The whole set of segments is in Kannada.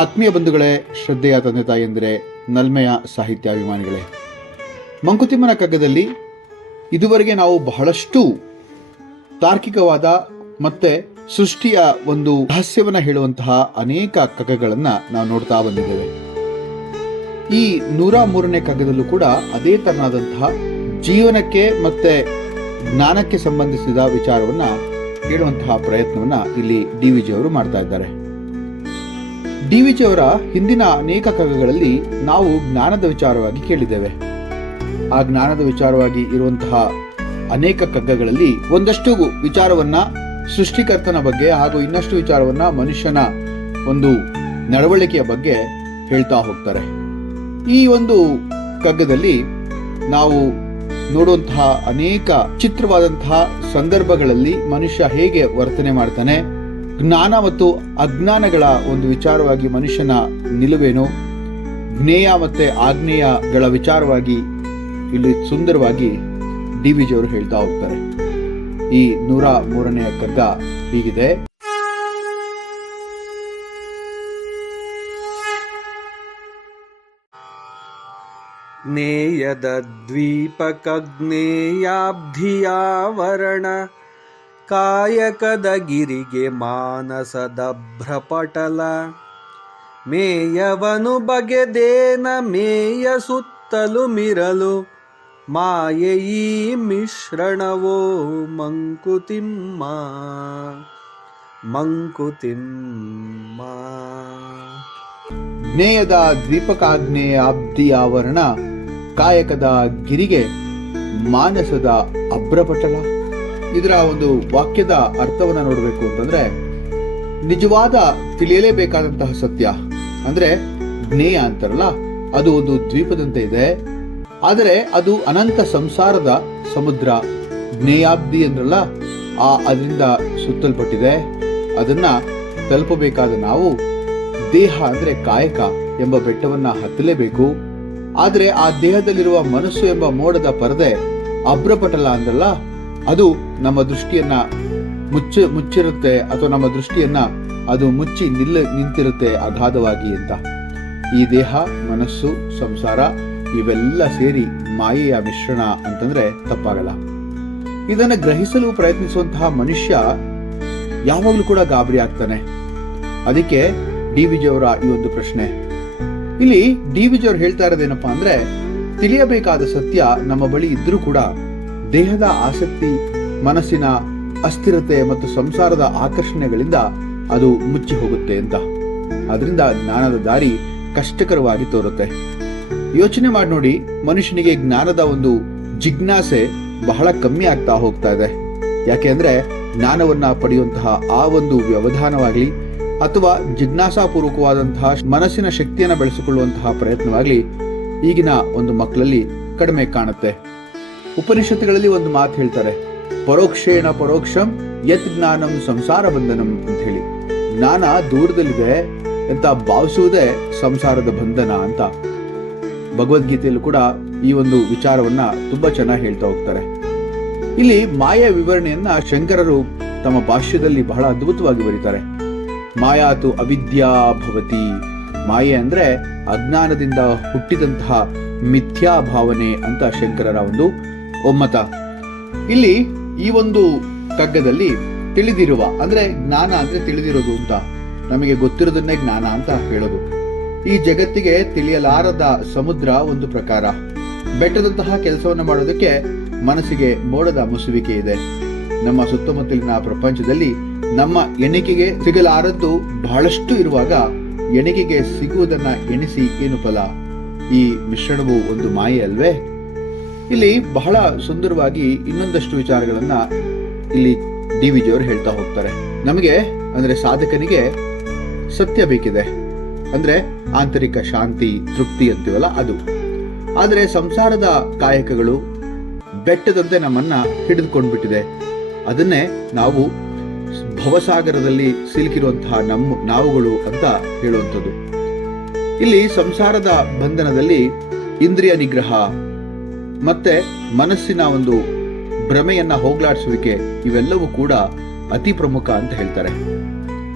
ಆತ್ಮೀಯ ಬಂಧುಗಳೇ, ಶ್ರದ್ಧೆಯ ತಂದೆ ತಾಯಿಯಂದರೆ, ನಲ್ಮೆಯ ಸಾಹಿತ್ಯಾಭಿಮಾನಿಗಳೇ, ಮಂಕುತಿಮ್ಮನ ಕಗ್ಗದಲ್ಲಿ ಇದುವರೆಗೆ ನಾವು ಬಹಳಷ್ಟು ತಾರ್ಕಿಕವಾದ ಮತ್ತೆ ಸೃಷ್ಟಿಯ ಒಂದು ರಹಸ್ಯವನ್ನು ಹೇಳುವಂತಹ ಅನೇಕ ಕಗ್ಗಗಳನ್ನು ನಾವು ನೋಡ್ತಾ ಬಂದಿದ್ದೇವೆ. ಈ 103ನೇ ಕಗ್ಗದಲ್ಲೂ ಕೂಡ ಅದೇ ತರನಾದಂತಹ ಜೀವನಕ್ಕೆ ಮತ್ತೆ ಜ್ಞಾನಕ್ಕೆ ಸಂಬಂಧಿಸಿದ ವಿಚಾರವನ್ನ ಹೇಳುವಂತಹ ಪ್ರಯತ್ನವನ್ನ ಇಲ್ಲಿ ಡಿ.ವಿ.ಜಿ ಅವರು ಮಾಡ್ತಾ ಇದ್ದಾರೆ. ಡಿ.ವಿ.ಜಿ ಅವರ ಹಿಂದಿನ ಅನೇಕ ಕಗ್ಗಗಳಲ್ಲಿ ನಾವು ಜ್ಞಾನದ ವಿಚಾರವಾಗಿ ಕೇಳಿದ್ದೇವೆ. ಆ ಜ್ಞಾನದ ವಿಚಾರವಾಗಿ ಇರುವಂತಹ ಅನೇಕ ಕಗ್ಗಗಳಲ್ಲಿ ಒಂದಷ್ಟು ವಿಚಾರವನ್ನ ಸೃಷ್ಟಿಕರ್ತನ ಬಗ್ಗೆ ಹಾಗೂ ಇನ್ನಷ್ಟು ವಿಚಾರವನ್ನ ಮನುಷ್ಯನ ಒಂದು ನಡವಳಿಕೆಯ ಬಗ್ಗೆ ಹೇಳ್ತಾ ಹೋಗ್ತಾರೆ. ಈ ಒಂದು ಕಗ್ಗದಲ್ಲಿ ನಾವು ನೋಡುವಂತಹ ಅನೇಕ ಚಿತ್ರವಾದಂತಹ ಸಂದರ್ಭಗಳಲ್ಲಿ ಮನುಷ್ಯ ಹೇಗೆ ವರ್ತನೆ ಮಾಡ್ತಾನೆ, ಜ್ಞಾನ ಮತ್ತು ಅಜ್ಞಾನಗಳ ಒಂದು ವಿಚಾರವಾಗಿ ಮನುಷ್ಯನ ನಿಲುವೇನು, ಜ್ಞೇಯ ಮತ್ತೆ ಆಗ್ನೇಯಗಳ ವಿಚಾರವಾಗಿ ಇಲ್ಲಿ ಸುಂದರವಾಗಿ ಡಿ.ವಿ.ಜಿ ಅವರು ಹೇಳ್ತಾ ಹೋಗ್ತಾರೆ. ಈ 103ನೇ ಕಗ್ಗ ಹೀಗಿದೆ. ಜ್ಞೇಯದ ದ್ವೀಪಕಜ್ಞೇಯಾಬ್ಧಿಯಾವರಣ ಕಾಯಕದ ಗಿರಿಗೆ ಮಾನಸದ ಭ್ರಪಟಲ ಮೇಯವನು ಬಗೆದೇನ ಮೇಯ ಸುತ್ತಲು ಮಿರಲು ಮಾಯೆಯೀ ಮಿಶ್ರಣವೋ ಮಂಕುತಿಮ್ಮ ಮಂಕುತಿಮ್ಮ. ಜ್ಞೇಯದ ದ್ವೀಪಕಾಗ್ನೇಯ ಅಬ್ಧಿಯಾವರಣ ಕಾಯಕದ ಗಿರಿಗೆ ಮಾನಸದ ಅಭ್ರಪಟಲ. ಇದರ ಒಂದು ವಾಕ್ಯದ ಅರ್ಥವನ್ನ ನೋಡಬೇಕು ಅಂತಂದ್ರೆ, ನಿಜವಾದ ತಿಳಿಯಲೇಬೇಕಾದಂತಹ ಸತ್ಯ ಅಂದ್ರೆ ಜ್ಞೇಯ ಅಂತಾರಲ್ಲ, ಅದು ಒಂದು ದ್ವೀಪದಂತೆ ಇದೆ. ಆದರೆ ಅದು ಅನಂತ ಸಂಸಾರದ ಸಮುದ್ರ. ಜ್ಞೇಯಾಬ್ಧಿ ಅಂದ್ರಲ್ಲ, ಅದರಿಂದ ಸುತ್ತಲ್ಪಟ್ಟಿದೆ. ಅದನ್ನ ತಲುಪಬೇಕಾದ ನಾವು ದೇಹ ಅಂದ್ರೆ ಕಾಯಕ ಎಂಬ ಬೆಟ್ಟವನ್ನ ಹತ್ತಲೇಬೇಕು. ಆದರೆ ಆ ದೇಹದಲ್ಲಿರುವ ಮನಸ್ಸು ಎಂಬ ಮೋಡದ ಪರದೆ ಅಭ್ರಪಟಲ ಅಂದ್ರಲ್ಲ, ಅದು ನಮ್ಮ ದೃಷ್ಟಿಯನ್ನ ಮುಚ್ಚಿರುತ್ತೆ ಅಥವಾ ನಮ್ಮ ದೃಷ್ಟಿಯನ್ನ ಅದು ಮುಚ್ಚಿ ನಿಂತಿರುತ್ತೆ ಅಗಾಧವಾಗಿ ಅಂತ. ಈ ದೇಹ, ಮನಸ್ಸು, ಸಂಸಾರ ಇವೆಲ್ಲ ಸೇರಿ ಮಾಯೆಯ ಮಿಶ್ರಣ ಅಂತಂದ್ರೆ ತಪ್ಪಾಗಲ್ಲ. ಇದನ್ನು ಗ್ರಹಿಸಲು ಪ್ರಯತ್ನಿಸುವಂತಹ ಮನುಷ್ಯ ಯಾವಾಗಲೂ ಕೂಡ ಗಾಬರಿ ಆಗ್ತಾನೆ. ಅದಕ್ಕೆ ಡಿ.ವಿ.ಜಿ ಅವರ ಈ ಒಂದು ಪ್ರಶ್ನೆ. ಇಲ್ಲಿ ಡಿ.ವಿ.ಜಿ ಅವರು ಹೇಳ್ತಾ ಇರೋದೇನಪ್ಪಾ ಅಂದ್ರೆ, ತಿಳಿಯಬೇಕಾದ ಸತ್ಯ ನಮ್ಮ ಬಳಿ ಇದ್ರೂ ಕೂಡ ದೇಹದ ಆಸಕ್ತಿ, ಮನಸ್ಸಿನ ಅಸ್ಥಿರತೆ ಮತ್ತು ಸಂಸಾರದ ಆಕರ್ಷಣೆಗಳಿಂದ ಅದು ಮುಚ್ಚಿ ಹೋಗುತ್ತೆ ಅಂತ. ಅದರಿಂದ ಜ್ಞಾನದ ದಾರಿ ಕಷ್ಟಕರವಾಗಿ ತೋರುತ್ತೆ. ಯೋಚನೆ ಮಾಡಿ ನೋಡಿ, ಮನುಷ್ಯನಿಗೆ ಜ್ಞಾನದ ಒಂದು ಜಿಜ್ಞಾಸೆ ಬಹಳ ಕಮ್ಮಿ ಆಗ್ತಾ ಹೋಗ್ತಾ ಇದೆ. ಯಾಕೆ ಅಂದ್ರೆ ಜ್ಞಾನವನ್ನ ಪಡೆಯುವಂತಹ ಆ ಒಂದು ವ್ಯವಧಾನವಾಗ್ಲಿ ಅಥವಾ ಜಿಜ್ಞಾಸಾಪೂರ್ವಕವಾದಂತಹ ಮನಸ್ಸಿನ ಶಕ್ತಿಯನ್ನು ಬೆಳೆಸಿಕೊಳ್ಳುವಂತಹ ಪ್ರಯತ್ನವಾಗ್ಲಿ ಈಗಿನ ಒಂದು ಮಕ್ಕಳಲ್ಲಿ ಕಡಿಮೆ ಕಾಣುತ್ತೆ. ಉಪನಿಷತ್ತುಗಳಲ್ಲಿ ಒಂದು ಮಾತು ಹೇಳ್ತಾರೆ, ಪರೋಕ್ಷೇಣ ಪರೋಕ್ಷಂ ಯತ್ ಜ್ಞಾನಂ ಸಂಸಾರ ಬಂಧನಂ ಅಂತ ಹೇಳಿ. ಜ್ಞಾನ ದೂರದಲ್ಲಿದೆ ಅಂತ ಭಾವಿಸುವುದೇ ಸಂಸಾರದ ಬಂಧನ ಅಂತ. ಭಗವದ್ಗೀತೆಯಲ್ಲೂ ಕೂಡ ಈ ಒಂದು ವಿಚಾರವನ್ನ ತುಂಬಾ ಚೆನ್ನಾಗಿ ಹೇಳ್ತಾ ಹೋಗ್ತಾರೆ. ಇಲ್ಲಿ ಮಾಯಾ ವಿವರಣೆಯನ್ನ ಶಂಕರರು ತಮ್ಮ ಭಾಷ್ಯದಲ್ಲಿ ಬಹಳ ಅದ್ಭುತವಾಗಿ ಬರೀತಾರೆ. ಮಾಯಾತು ಅವಿದ್ಯಾ ಭವತಿ. ಮಾಯೆ ಅಂದ್ರೆ ಅಜ್ಞಾನದಿಂದ ಹುಟ್ಟಿದಂತಹ ಮಿಥ್ಯಾ ಭಾವನೆ ಅಂತ ಶಂಕರರ ಒಂದು ಒಮ್ಮತ. ಇಲ್ಲಿ ಈ ಒಂದು ಕಗ್ಗದಲ್ಲಿ ತಿಳಿದಿರುವ ಅಂದ್ರೆ ಜ್ಞಾನ ಅಂದ್ರೆ ತಿಳಿದಿರೋದು ಅಂತ, ನಮಗೆ ಗೊತ್ತಿರೋದನ್ನೇ ಜ್ಞಾನ ಅಂತ ಹೇಳೋದು. ಈ ಜಗತ್ತಿಗೆ ತಿಳಿಯಲಾರದ ಸಮುದ್ರ ಒಂದು ಪ್ರಕಾರ. ಬೆಟ್ಟದಂತಹ ಕೆಲಸವನ್ನು ಮಾಡೋದಕ್ಕೆ ಮನಸ್ಸಿಗೆ ಮೋಡದ ಮುಸುವಿಕೆ ಇದೆ. ನಮ್ಮ ಸುತ್ತಮುತ್ತಲಿನ ಪ್ರಪಂಚದಲ್ಲಿ ನಮ್ಮ ಎಣಿಕೆಗೆ ಸಿಗಲಾರದ್ದು ಬಹಳಷ್ಟು ಇರುವಾಗ ಎಣಿಕೆಗೆ ಸಿಗುವುದನ್ನ ಎಣಿಸಿ ಏನು ಫಲ? ಈ ಮಿಶ್ರಣವು ಒಂದು ಮಾಯೆ ಅಲ್ವೇ? ಇಲ್ಲಿ ಬಹಳ ಸುಂದರವಾಗಿ ಇನ್ನೊಂದಷ್ಟು ವಿಚಾರಗಳನ್ನ ಇಲ್ಲಿ ಡಿ.ವಿ.ಜಿ ಅವರು ಹೇಳ್ತಾ ಹೋಗ್ತಾರೆ. ನಮಗೆ ಅಂದ್ರೆ ಸಾಧಕನಿಗೆ ಸತ್ಯ ಬೇಕಿದೆ, ಅಂದ್ರೆ ಆಂತರಿಕ ಶಾಂತಿ, ತೃಪ್ತಿ ಅಂತೀವಲ್ಲ ಅದು. ಆದರೆ ಸಂಸಾರದ ಕಾಯಕಗಳು ಬೆಟ್ಟದಂತೆ ನಮ್ಮನ್ನ ಹಿಡಿದುಕೊಂಡ್ಬಿಟ್ಟಿದೆ. ಅದನ್ನೇ ನಾವು ಭವಸಾಗರದಲ್ಲಿ ಸಿಲುಕಿರುವಂತಹ ನಾವುಗಳು ಅಂತ ಹೇಳುವಂಥದ್ದು. ಇಲ್ಲಿ ಸಂಸಾರದ ಬಂಧನದಲ್ಲಿ ಇಂದ್ರಿಯ ನಿಗ್ರಹ ಮತ್ತೆ ಮನಸ್ಸಿನ ಒಂದು ಭ್ರಮೆಯನ್ನ ಹೋಗ್ಲಾಡಿಸುವಿಕೆ ಇವೆಲ್ಲವೂ ಕೂಡ ಅತಿ ಪ್ರಮುಖ ಅಂತ ಹೇಳ್ತಾರೆ.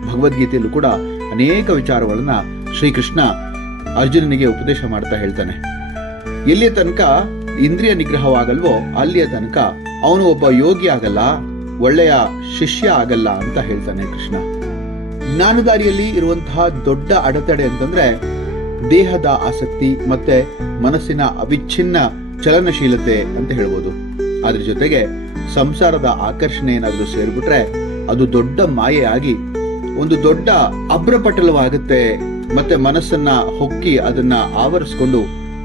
ಭಗವದ್ಗೀತೆಯಲ್ಲೂ ಕೂಡ ಅನೇಕ ವಿಚಾರಗಳನ್ನ ಶ್ರೀಕೃಷ್ಣ ಅರ್ಜುನನಿಗೆ ಉಪದೇಶ ಮಾಡ್ತಾ ಹೇಳ್ತಾನೆ. ಎಲ್ಲಿಯ ತನಕ ಇಂದ್ರಿಯ ನಿಗ್ರಹವಾಗಲ್ವೋ ಅಲ್ಲಿಯ ತನಕ ಅವನು ಒಬ್ಬ ಯೋಗಿ ಆಗಲ್ಲ, ಒಳ್ಳೆಯ ಶಿಷ್ಯ ಆಗಲ್ಲ ಅಂತ ಹೇಳ್ತಾನೆ ಕೃಷ್ಣ. ಜ್ಞಾನದಾರಿಯಲ್ಲಿ ಇರುವಂತಹ ದೊಡ್ಡ ಅಡೆತಡೆ ಅಂತಂದ್ರೆ ದೇಹದ ಆಸಕ್ತಿ ಮತ್ತೆ ಮನಸ್ಸಿನ ಅವಿಚ್ಛಿನ್ನ ಚಲನಶೀಲತೆ ಅಂತ ಹೇಳ್ಬೋದು. ಅದ್ರ ಜೊತೆಗೆ ಸಂಸಾರದ ಆಕರ್ಷಣೆ ಏನಾದ್ರೂ ಸೇರ್ಬಿಟ್ರೆ ಅದು ದೊಡ್ಡ ಮಾಯೆಯಾಗಿ ಒಂದು ದೊಡ್ಡ ಅಭ್ರಪಟಲವಾಗುತ್ತೆ. ಮತ್ತೆ ಮನಸ್ಸನ್ನ ಹೊಕ್ಕಿ ಅದನ್ನ ಆವರಿಸ್ಕೊಂಡು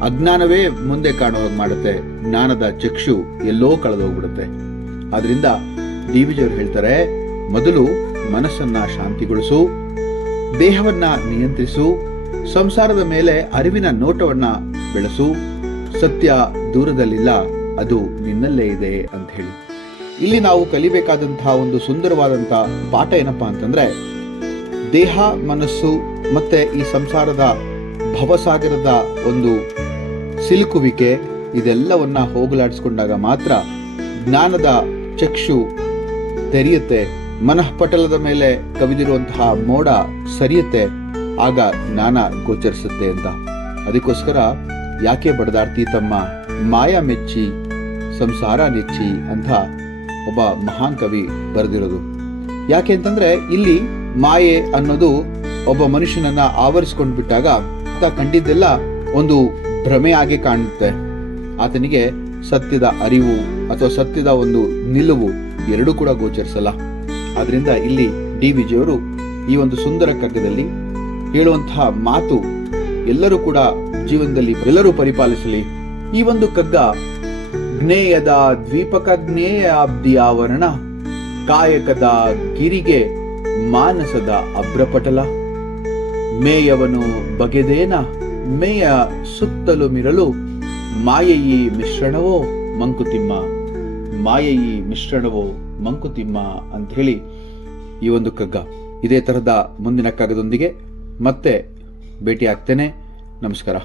ಅಜ್ಞಾನವೇ ಮುಂದೆ ಕಾಣುವಾಗ ಮಾಡುತ್ತೆ. ಜ್ಞಾನದ ಚಕ್ಷು ಎಲ್ಲೋ ಕಳೆದೋಗ್ಬಿಡುತ್ತೆ. ಆದ್ರಿಂದ ಡಿವಿಜಿಯವರು ಹೇಳ್ತಾರೆ, ಮೊದಲು ಮನಸ್ಸನ್ನ ಶಾಂತಿಗೊಳಿಸು, ದೇಹವನ್ನ ನಿಯಂತ್ರಿಸು, ಸಂಸಾರದ ಮೇಲೆ ಅರಿವಿನ ನೋಟವನ್ನ ಬೆಳೆಸು. ಸತ್ಯ ದೂರದಲ್ಲಿಲ್ಲ, ಅದು ನಿನ್ನಲ್ಲೇ ಇದೆ ಅಂತ ಹೇಳಿ. ಇಲ್ಲಿ ನಾವು ಕಲಿಬೇಕಾದಂತಹ ಒಂದು ಸುಂದರವಾದಂತಹ ಪಾಠ ಏನಪ್ಪಾ ಅಂತಂದ್ರೆ, ದೇಹ ಮನಸ್ಸು ಮತ್ತೆ ಈ ಸಂಸಾರದ ಭವಸಾಗರದ ಒಂದು ಸಿಲುಕುವಿಕೆ ಇದೆಲ್ಲವನ್ನ ಹೋಗಲಾಡಿಸ್ಕೊಂಡಾಗ ಮಾತ್ರ ಜ್ಞಾನದ ಚಕ್ಷು ತೆರೆಯುತ್ತೆ, ಮನಃಪಟಲದ ಮೇಲೆ ಕವಿದಿರುವಂತಹ ಮೋಡ ಸರಿಯುತ್ತೆ, ಆಗ ಜ್ಞಾನ ಗೋಚರಿಸುತ್ತೆ ಅಂತ. ಅದಕ್ಕೋಸ್ಕರ ಯಾಕೆ ಬಡದಾಡ್ತಿ ತಮ್ಮ ಮಾಯಾ ಮೆಚ್ಚಿ ಸಂಸಾರ ನೆಚ್ಚಿ ಅಂತ ಒಬ್ಬ ಮಹಾನ್ ಕವಿ ಬರೆದಿರೋದು. ಯಾಕೆ ಅಂತಂದ್ರೆ ಇಲ್ಲಿ ಮಾಯೆ ಅನ್ನೋದು ಒಬ್ಬ ಮನುಷ್ಯನನ್ನ ಆವರಿಸ್ಕೊಂಡು ಬಿಟ್ಟಾಗ ಆತ ಕಂಡಿದ್ದೆಲ್ಲ ಒಂದು ಭ್ರಮೆಯಾಗಿ ಕಾಣುತ್ತೆ. ಆತನಿಗೆ ಸತ್ಯದ ಅರಿವು ಅಥವಾ ಸತ್ಯದ ಒಂದು ನಿಲುವು ಎರಡೂ ಕೂಡ ಗೋಚರಿಸಲ್ಲ. ಆದ್ರಿಂದ ಇಲ್ಲಿ ಡಿ.ವಿ.ಜಿ. ಅವರು ಈ ಒಂದು ಸುಂದರ ಕಗ್ಗದಲ್ಲಿ ಹೇಳುವಂತಹ ಮಾತು ಎಲ್ಲರೂ ಕೂಡ ಜೀವನದಲ್ಲಿ ಎಲ್ಲರೂ ಪರಿಪಾಲಿಸಲಿ. ಈ ಒಂದು ಕಗ್ಗ ಜ್ಞೇಯದ ದ್ವೀಪಕ ಜ್ಞೇಯ ಅಬ್ದಿ ಆವರಣ, ಕಾಯಕದ ಗಿರಿಗೆ ಮಾನಸದ ಅಭ್ರಪಟಲ, ಮೇಯವನು ಬಗೆದೇನ ಮೇಯ ಸುತ್ತಲೂ ಮಿರಲು, ಮಾಯೆಯಿ ಮಿಶ್ರಣವೋ ಮಂಕುತಿಮ್ಮ, ಮಾಯೆಯಿ ಮಿಶ್ರಣವೋ ಮಂಕುತಿಮ್ಮ ಅಂತ ಹೇಳಿ ಈ ಒಂದು ಕಗ್ಗ. ಇದೇ ತರಹದ ಮುಂದಿನ ಕಗ್ಗದೊಂದಿಗೆ ಮತ್ತೆ ಭೇಟಿ ಆಗ್ತೇನೆ. ನಮಸ್ಕಾರ.